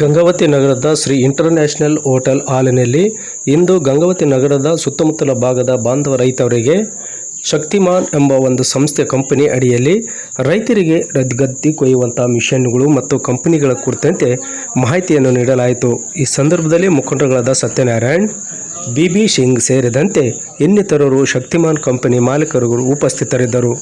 ಗಂಗಾವತಿ ನಗರದ Shri international hotel ಹಾಲಿನಲ್ಲಿ ಇಂದು ಗಂಗಾವತಿ ನಗರದ ಸುತ್ತಮುತ್ತಲ ಭಾಗದ ಬಾಂಧವ ರೈತರಿಗೆ ಶಕ್ತಿಮಾನ್ ಎಂಬ ಒಂದು ಸಂಸ್ಥೆ ಕಂಪನಿ ಅಡಿಯಲ್ಲಿ ರೈತರಿಗೆ ಗದ್ದೆ ಕೊಯ್ಯುವಂಥ ಮಿಷನ್ಗಳು ಮತ್ತು ಕಂಪನಿಗಳ ಕುರಿತಂತೆ ಮಾಹಿತಿಯನ್ನು ನೀಡಲಾಯಿತು. ಈ ಸಂದರ್ಭದಲ್ಲಿ ಮುಖಂಡಗಳಾದ ಸತ್ಯನಾರಾಯಣ್, ಬಿ ಸಿಂಗ್ ಸೇರಿದಂತೆ ಇನ್ನಿತರರು ಶಕ್ತಿಮಾನ್ ಕಂಪನಿ ಮಾಲೀಕರು ಉಪಸ್ಥಿತರಿದ್ದರು.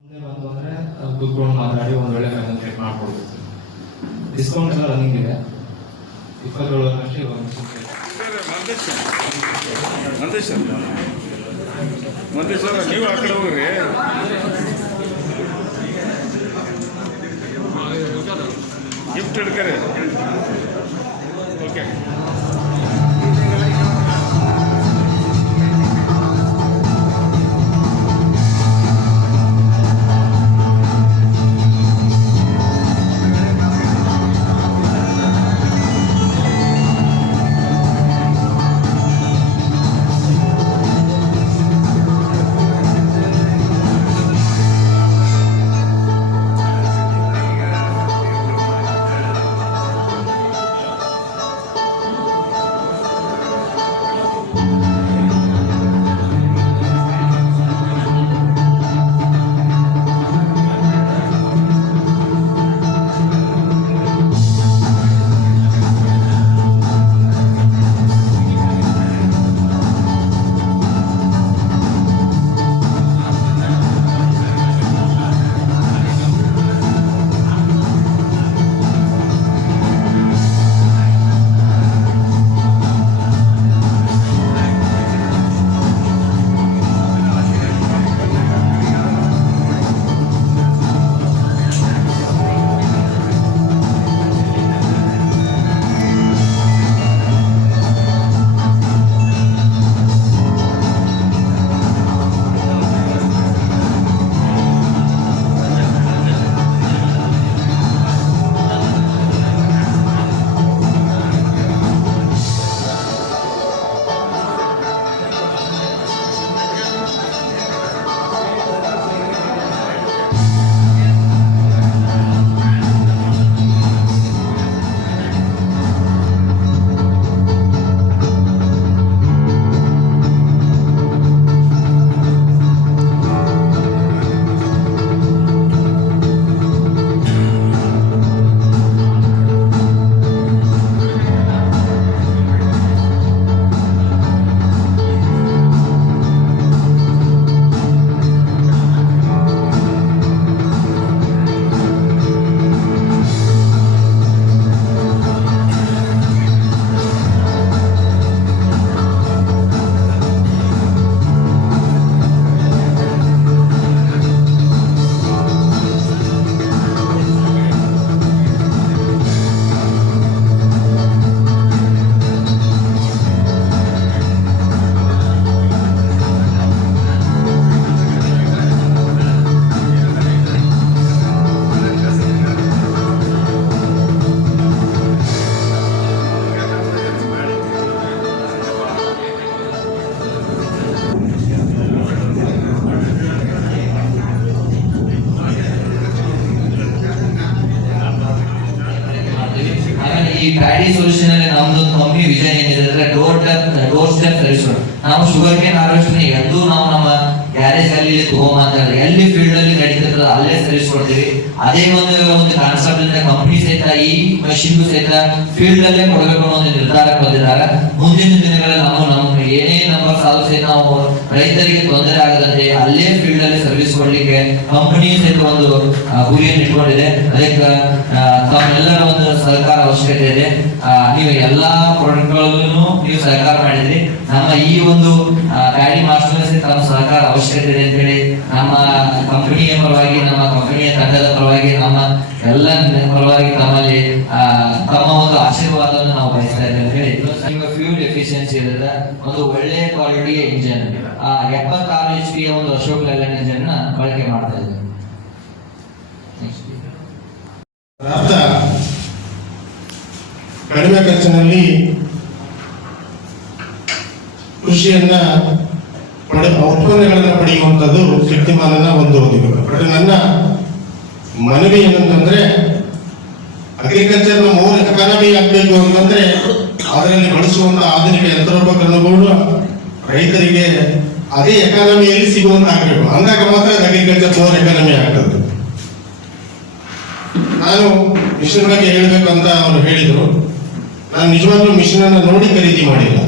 ಮುಂದೆ ಬಂತು ಅಂದರೆ ಕೂತ್ಕೊಂಡು ಮಾತಾಡಿ ಒಂದು ವೇಳೆ ಕನ್ಸಲ್ಟೇಟ್ ಮಾಡ್ಕೊಡ್ಬೇಕು. ಡಿಸ್ಕೌಂಟ್ ಎಲ್ಲ ರನ್ನಿಂಗ್ ಇದೆ. 27 ವರ್ಷ ಮಂದೇಶ್ವರ ನೀವು ಆ ಕಡೆ ಹೋಗ್ರಿ. ಗಿಫ್ಟ್ ಹಿಡ್ಕರಿ. ಓಕೆ. ಈ ಪ್ಯಾಡಿ ಸೊಲ್ಯೂಷನ್ ಅಲ್ಲಿ ನಮ್ದು ಕಂಪನಿ ವಿಷನ್ ಏನಿದೆ ಅಂದ್ರೆ ಡೋರ್ ಸ್ಟೆಪ್ ಸರ್ವಿಸ್. ನಾವು ಶುಗರ್ ಕೇನ್ ಹಾರ್ವೆಸ್ಟಿಂಗ್ ಎಂದು ನಾವು ನಮ್ಮ ಗ್ಯಾರೇಜ್ ಅಲ್ಲಿ ತಗೊಂಬಂತಾರೆ, ಎಲ್ಲಿ ಫೀಲ್ಡ್ ಅಲ್ಲಿ ನಡೀತದ ಅಲ್ಲೇ ಸರ್ವಿಸ್ ಕೊಡ್ತೀವಿ. ಅದೇ ಒಂದು ಕಾನ್ಸೆಪ್ಟ್ ಇಂದ ಕಂಪನಿ ಸಹಿತ ಈ ಮಷಿನ್ ಸಹಿತ ಫೀಲ್ಡ್ ಅಲ್ಲೇ ಕೊಡಬೇಕು ಅನ್ನೋ ಒಂದು ನಿರ್ಧಾರಕ್ಕೆ ಬಂದಿದ್ದಾರೆ. ಮುಂದಿನ ದಿನಗಳಲ್ಲಿ ನಮ್ಮ ಏನೇ ನಮ್ಮ ಸಾಲು ಸಹಿತ ನಾವು ರೈತರಿಗೆ ತೊಂದರೆ ಆಗದಂತೆ ಅಲ್ಲೇ ಫೀಲ್ಡ್ ಅಲ್ಲಿ ಸರ್ವಿಸ್ ಕೊಡ್ಲಿಕ್ಕೆ ಕಂಪನಿ ಸಹಿತ ಒಂದು ಗುರಿಯನ್ನು ಇಟ್ಕೊಂಡಿದೆ. ಅದಕ್ಕೆ ತಮ್ಮೆಲ್ಲರ ಒಂದು ಸಹಕಾರ ಅವಶ್ಯಕತೆ ಇದೆ. ನೀವು ಎಲ್ಲಾ ಪ್ರಾಡಕ್ಟ್ ಗಳಲ್ಲೂ ನೀವು ಸಹಕಾರ ಮಾಡಿದ್ರಿ. ನಮ್ಮ ಈ ಒಂದು ಗಾಡಿ ಮಾಸ್ಟರ್ಸ್ ತಮ್ಮ ಸಹಕಾರ ಅವಶ್ಯಕತೆ ಇದೆ ಅಂತ ಹೇಳಿ ನಮ್ಮ ಕಂಪನಿಯ ಪರವಾಗಿ, ನಮ್ಮ ಕಂಪನಿಯ ತಂಡದ ಪರವಾಗಿ, ನಮ್ಮ ಎಲ್ಲ ಪರವಾಗಿ ತಮ್ಮಲ್ಲಿ ತಮ್ಮ ಒಂದು ಆಶೀರ್ವಾದವನ್ನು ನಾವು ಬಯಸ್ತಾ ಇದ್ದೇವೆ ಅಂತ ಹೇಳಿ. ನಿಮ್ಗೆ ಫ್ಯೂಲ್ ಎಫಿಷಿಯನ್ಸಿ ಇರೋದ ಒಂದು ಒಳ್ಳೆಯ ಕ್ವಾಲಿಟಿಯ ಇಂಜಿನ್ 76 HP ಒಂದು ಅಶೋಕ್ ಲೈಲ್ಯಾಂಡ್ ಇಂಜಿನ್ ನ ಬಳಕೆ ಮಾಡ್ತಾ ಇದ್ದೇವೆ. ಅರ್ಥ ಕಡಿಮೆ ಖರ್ಚಿನಲ್ಲಿ ಕೃಷಿಯನ್ನ ಉತ್ಪನ್ನಗಳನ್ನ ಪಡೆಯುವಂಥದ್ದು ಶಕ್ತಿಮಾನನ ಒಂದು ಉದ್ಯೋಗ. ಬಟ್ ನನ್ನ ಮನವಿ ಏನಂತಂದ್ರೆ ಅಗ್ರಿಕಲ್ಚರ್ ಮೂಲ ಎಕಾನಮಿ ಆಗ್ಬೇಕು ಅಂತಂದ್ರೆ ಅದರಲ್ಲಿ ಬಳಸುವಂತ ಆಧುನಿಕ ಯಂತ್ರೋಪಕರಣಗಳು ರೈತರಿಗೆ ಅದೇ ಎಕಾನಮಿಯಲ್ಲಿ ಸಿಗುವಂತ ಆಗ್ಬೇಕು. ಅಂದಾಗ ಮಾತ್ರ ಅಗ್ರಿಕಲ್ಚರ್ ಮೋರ್ ಎಕಾನಮಿ ಆಗ್ತದೆ. ನಾನು ಮಿಷನ್ ಬಗ್ಗೆ ಹೇಳಬೇಕು ಅಂತ ಅವರು ಹೇಳಿದರು. ನಾನು ನಿಜವಾಗ್ಲೂ ಮಿಷನ್ ಅನ್ನು ನೋಡಿ ಖರೀದಿ ಮಾಡಿಲ್ಲ.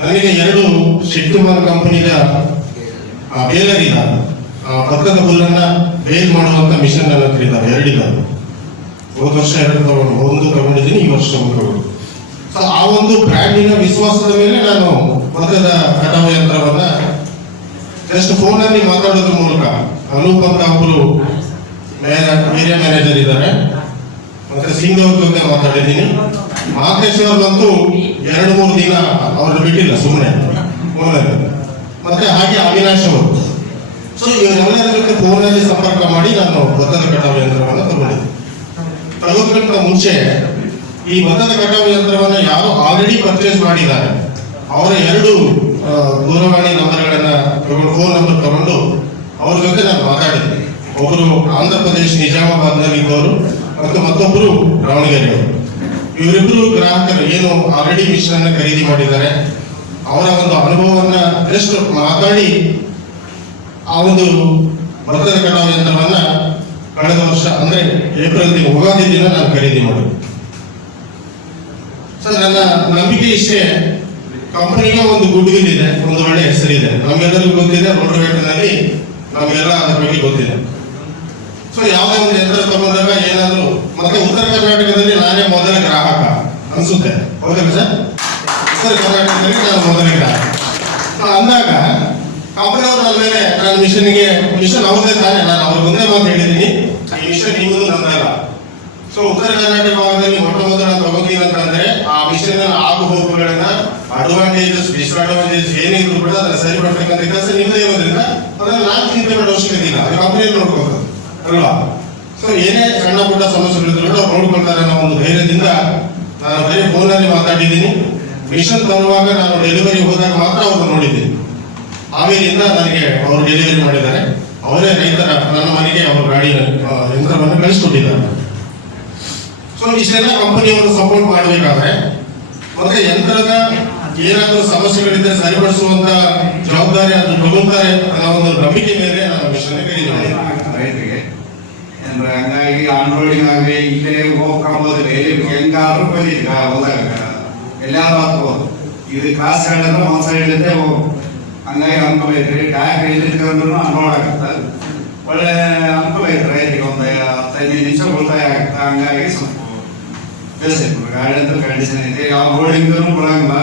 ನನಗೆ 2 ಶಕ್ತಿಮಾನ್ ಕಂಪನಿಯ ಬೇಲರ್ ಇಲ್ಲ, ಭತ್ತದ ಹುಲ್ಲನ್ನ ಬೇಲ್ ಮಾಡುವಂತ ಮಿಷನ್ ನನ್ನ ಹತ್ರ ಇದ್ದಾವೆ, 2 ಇದ್ದಾವೆ. ಹೋದ ವರ್ಷ 2 ತಗೊಂಡು, 1 ತಗೊಂಡಿದ್ದೀನಿ, ಈ ವರ್ಷ 1 ತಗೊಂಡು. ಸೊ ಆ ಒಂದು ಬ್ರ್ಯಾಂಡಿನ ವಿಶ್ವಾಸದ ಮೇಲೆ ನಾನು ಭತ್ತದ ಕಟಾವು ಯಂತ್ರವನ್ನ ಜಸ್ಟ್ ಫೋನಲ್ಲಿ ಮಾತಾಡೋದ್ರ ಮೂಲಕ, ಅನೂಪ್ ಅಂತ ಒಬ್ಬರು ಏರಿಯಾ ಮ್ಯಾನೇಜರ್ ಇದ್ದಾರೆ, ಮತ್ತೆ ಸಿಂಗ್ ಅವ್ರ ಜೊತೆ ಮಾತಾಡಿದ್ದೀನಿ. ಮಹೇಶ್ ಅವ್ರನ್ನಂತೂ 2-3 ದಿನ ಅವ್ರನ್ನ ಬಿಟ್ಟಿಲ್ಲ ಸುಮ್ಮನೆ ಫೋನಲ್ಲಿ. ಮತ್ತೆ ಹಾಗೆ ಅವಿನಾಶ್ ಅವರು. ಸೊ ಇವರೆಲ್ಲರ ಜೊತೆ ಫೋನಲ್ಲಿ ಸಂಪರ್ಕ ಮಾಡಿ ನಾನು ಭತ್ತದ ಕಟಾವು ಯಂತ್ರವನ್ನು ತಗೊಂಡಿದ್ದೆ. ತಗೋದಕ್ಕಿಂತ ಮುಂಚೆ ಈ ಭತ್ತದ ಕಟಾವು ಯಂತ್ರವನ್ನ ಯಾರು ಆಲ್ರೆಡಿ ಪರ್ಚೇಸ್ ಮಾಡಿದ್ದಾರೆ ಅವರ 2 ದೂರವಾಣಿ ನಂಬರ್ಗಳನ್ನ ತಗೊಂಡು, ಫೋನ್ ನಂಬರ್ ತಗೊಂಡು ಅವ್ರ ಜೊತೆ ನಾನು ಮಾತಾಡಿದ್ದೆ. ಒಬ್ಬರು ಆಂಧ್ರ ಪ್ರದೇಶ್ ನಿಜಾಮಾಬಾದ್ನಲ್ಲಿ ಇದ್ದವರು ಮತ್ತು ಮತ್ತೊಬ್ಬರು ದಾವಣಗೆರೆಯವರು. ಇವರಿಬ್ಬರು ಗ್ರಾಹಕರು ಏನು ಆಲ್ರೆಡಿ ಮಿಷನ್ ಅನ್ನ ಖರೀದಿ ಮಾಡಿದ್ದಾರೆ, ಅವರ ಒಂದು ಅನುಭವವನ್ನ ಜಸ್ಟ್ ಮಾತಾಡಿ ಆ ಒಂದು ಭತ್ತದ ಕಟಾವು ಯಂತ್ರವನ್ನ ಕಳೆದ ವರ್ಷ ಅಂದ್ರೆ ಏಪ್ರಿಲ್ ತಿಂಗಳು ಯುಗಾದಿ ದಿನ ನಾನು ಖರೀದಿ ಮಾಡಿದೆ. ಸರ್, ನನ್ನ ನಂಬಿಕೆ ಇಷ್ಟೇ, ಕಂಪನಿಗೆ ಒಂದು ಗುಡ್ ವಿಲ್ ಇದೆ, ಒಂದು ಒಳ್ಳೆ ಹೆಸರಿದೆ, ನಮ್ಗೆಲ್ಲರಿಗೂ ಗೊತ್ತಿದೆ. ರೋಟೋವೇಟರ್ನಲ್ಲಿ ನಮಗೆಲ್ಲ ಅದ್ರ ಬಗ್ಗೆ ಗೊತ್ತಿದೆ. ಸೊ ಯಾವುದೇ ಒಂದು ಯಂತ್ರ ತಗೊಂಡಾಗ ಏನಾದ್ರು, ಮತ್ತೆ ಉತ್ತರ ಕರ್ನಾಟಕದಲ್ಲಿ ನಾನೇ ಮೊದಲ ಗ್ರಾಹಕ ಅನ್ಸುತ್ತೆ, ಹೌದಾ ಸರ್? ಉತ್ತರ ಕರ್ನಾಟಕದಲ್ಲಿ ನಾನು ಮೊದಲ ಗ್ರಾಹಕ. ಅಂದಾಗ ಕಂಪನಿ ಅವರು ನನ್ನ ಮೇಲೆ, ನಾನು ಮಿಷನ್ ಅವ್ರದೇ ತಾನೇ, ನಾನು ಅವ್ರ ಮುಂದೆ ಮಾತು ಹೇಳಿದ್ದೀನಿ, ಈ ಮಿಷನ್ ನಿಮ್ಮದು ನಂದಲ್ಲ. ಸೊ ಉತ್ತರ ಕರ್ನಾಟಕ ಭಾಗದಲ್ಲಿ ಮೊಟ್ಟ ಮೊದಲ ನಾನು ತಗೋತೀನಿ ಅಂತಂದ್ರೆ ಆ ಮಿಷನ್ ಆಗು ಹೋಗುಗಳನ್ನ, ಅಡ್ವಾಂಟೇಜಸ್ ಡಿಸ್ಅಡ್ವಾಂಟೇಜಸ್ ಏನೇ ಇದ್ರು ಕೂಡ ಅದನ್ನ ಸರಿಪಡ್ತಕ್ಕಂಥ ಕೆಲಸ ನಿಮ್ಮದೇ ಇರೋದ್ರಿಂದ ಅದನ್ನ ನಾನು ಚಿಂತೆ ಮಾಡೋ ಅವಶ್ಯಕತೆ ಇಲ್ಲ, ಅದು ಕಂಪನಿಯಲ್ಲಿ ನೋಡ್ಕೋತಾರೆ ಅಲ್ವಾ? ಸೊ ಏನೇ ಸಣ್ಣ ಪುಟ್ಟ ಸಮಸ್ಯೆಗಳಿದ್ರು ಕೂಡ ಅವ್ರು ನೋಡ್ಕೊಳ್ತಾರೆ ಅನ್ನೋ ಒಂದು ಧೈರ್ಯದಿಂದ ನಾನು ಬರೀ ಫೋನಲ್ಲಿ ಮಾತಾಡಿದ್ದೀನಿ. ಮಿಷನ್ ತರುವಾಗ ನಾನು ಡೆಲಿವರಿ ಹೋದಾಗ ಮಾತ್ರ ಅವ್ರು ನೋಡಿದ್ದೀನಿ. ಹಾವೇರಿಯಿಂದ ನನಗೆ ಅವರು ಡೆಲಿವರಿ ಮಾಡಿದ್ದಾರೆ. ಅವರೇ ರೈತರ ನನ್ನ ಮನೆಗೆ ಅವರು ಗಾಡಿ ಯಂತ್ರವನ್ನು ಕಳಿಸ್ಕೊಟ್ಟಿದ್ದಾರೆ. ಸೊ ಇಷ್ಟೆಲ್ಲ ಕಂಪನಿಯವರು ಸಪೋರ್ಟ್ ಮಾಡಬೇಕಾದ್ರೆ ಮತ್ತೆ ಯಂತ್ರದ ಏನಾದರೂ ಸಮಸ್ಯೆಗಳಿದ್ರೆ ಸರಿಪಡಿಸುವಂತ ಜವಾಬ್ದಾರಿ ಅದು ತಗೊಳ್ತಾರೆ ಅನ್ನೋ ಒಂದು ನಂಬಿಕೆ ಮೇಲೆ ನಾನು ಮಿಷನ್ ಖರೀದಿ ಮಾಡಿದ್ದೀನಿ ರೈತರಿಗೆ. ಅಂದ್ರೆ ಹಂಗಾಗಿ ಆನ್ರೋಡಿಂಗ್ ಆಗಲಿ ಇಲ್ಲೇ ಹೋಗ್ಕೊಂಬೋದ್ರೆ ಹೆಂಗಾದ್ರೂ ಬರೀ ಹೋದಾಗ ಎಲ್ಲಾದ್ರೂ ಹಾಕ್ಬೋದು. ಇದು ಕ್ಲಾಸ್ ಹೇಳಿದ್ರೆ ಒಂದ್ ಸೈಡ್ ಇರುತ್ತೆ, ಹಂಗಾಗಿ ಅನುಕೂಲ ಐತ್ರಿ. ಟ್ಯಾಕ್ ಎಲ್ಲಿಂದ್ರೂ ಅನ್ಲೋಡ್ ಆಗತ್ತೆ, ಒಳ್ಳೆ ಅನುಕೂಲ ಐತೆ ರೈತರಿಗೆ. ಒಂದು 15 ನಿಮಿಷ ಉಳಿತಾಯ ಆಗುತ್ತೆ. ಹಂಗಾಗಿ ಸ್ವಲ್ಪ ಬೇಸ್ ಐತೆ, ಗಾಡಿ ಅಂತ ಕಂಡೀಷನ್ ಐತಿ. ಯಾವ ರೋಡಿಂಗ್ನು ಬಿಡಂಗಿಲ್ಲ,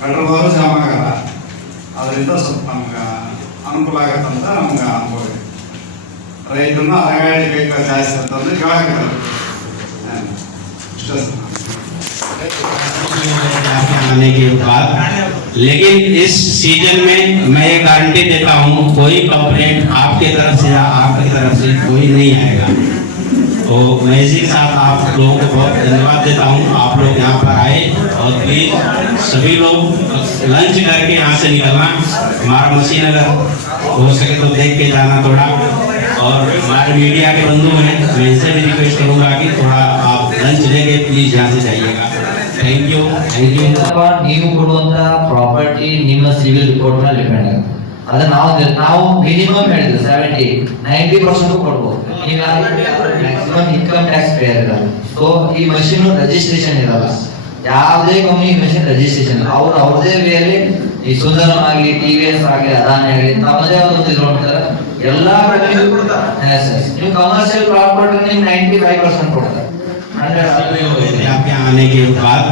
ಪೆಟ್ರೋಲ್ ಹೋದ್ರೂ ಜಾಮ್ ಆಗಲ್ಲ. ಅದರಿಂದ ಸ್ವಲ್ಪ ನಮ್ಗೆ ಅನುಕೂಲ ಆಗತ್ತಂತ ನಮ್ಗೆ ಅನುಭವ ಐತಿ. ರೈತರನ್ನ ಅರಗಾಡಿ ಬೇಕು ಜಾಸ್ತಿ ಅಂತಂದ್ರೆ ಕೇಳಾಕಿಲ್ಲ ಇಷ್ಟ. आने के बाद लेकिन इस सीजन में मैं ये गारंटी देता हूँ, कोई कंप्लेंट आपके तरफ से या आपकी तरफ से कोई नहीं आएगा। तो मैं इसी के साथ आप लोगों को बहुत धन्यवाद देता हूँ। आप लोग यहाँ पर आए और प्लीज सभी लोग लंच करके यहाँ से निकलना। हमारा मशीन अगर हो सके तो देख के जाना थोड़ा। और हमारे मीडिया के बंधु हैं, मैं इनसे भी रिक्वेस्ट करूँगा कि थोड़ा आप लंच लेके प्लीज यहाँ से जाइएगा। Thank you. ನೀವು ಕೊಡುವಂತ ಪ್ರಾಪರ್ಟಿ ನಿಮ್ಮ ಸಿವಿಲ್ ರಿಪೋರ್ಟ್ ಮೇಲೆ ಡಿಪೆಂಡ್ ಆಗುತ್ತೆ. ಅದನ್ನ ನಾವು ಮಿನಿಮಮ್ ಹೇಳಿದ್ವಿ 90% ಕೊಡ್ಬೋದು. ಈಗ ಮ್ಯಾಕ್ಸಿಮಮ್ ಇನ್ಕಮ್ ಟ್ಯಾಕ್ಸ್ ಪೇಯರ್ ಇರಲ್ಲ. ಸೊ ಈ ಮಷೀನ್ ರಿಜಿಸ್ಟ್ರೇಷನ್ ಇರಲ್ಲ, ಯಾವುದೇ ಕಂಪನಿ ಮಷೀನ್ ರಿಜಿಸ್ಟ್ರೇಷನ್ ಅವ್ರದೇ ಬೇರೆ. ಈ ಸುಂದರಂ ಆಗಲಿ, TVS ಆಗಲಿ, ಅದಾನಿ ಆಗಲಿ ತಮ್ಮದೇ ಒಂದು ಇದು ಮಾಡ್ತಾರೆ. ಎಲ್ಲಾ ನೀವು ಕಮರ್ಷಿಯಲ್ ಪ್ಲಾಟ್ ಕೊಟ್ಟರೆ ನಿಮ್ಗೆ 95% ಕೊಡ್ತಾರೆ. आपके यहाँ आने के बाद,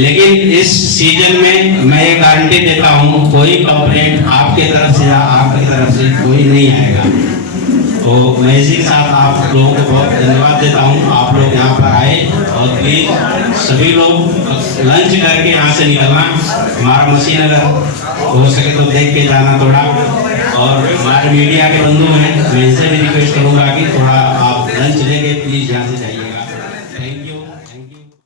लेकिन इस सीजन में मैं ये गारंटी देता हूँ कोई कंप्लेंट आपके तरफ से या आपकी तरफ से कोई नहीं आएगा। तो मैं इसी के साथ आप लोगों को बहुत धन्यवाद देता हूँ। आप लोग यहाँ पर आए और प्लीज सभी लोग लंच करके यहाँ से निकलना। हमारा मशीन अगर हो सके तो देख के जाना थोड़ा। और हमारे मीडिया के बंधु हैं, मैं इनसे भी रिक्वेस्ट करूँगा कि थोड़ा आप लंच लेके प्लीज यहाँ से जाइए।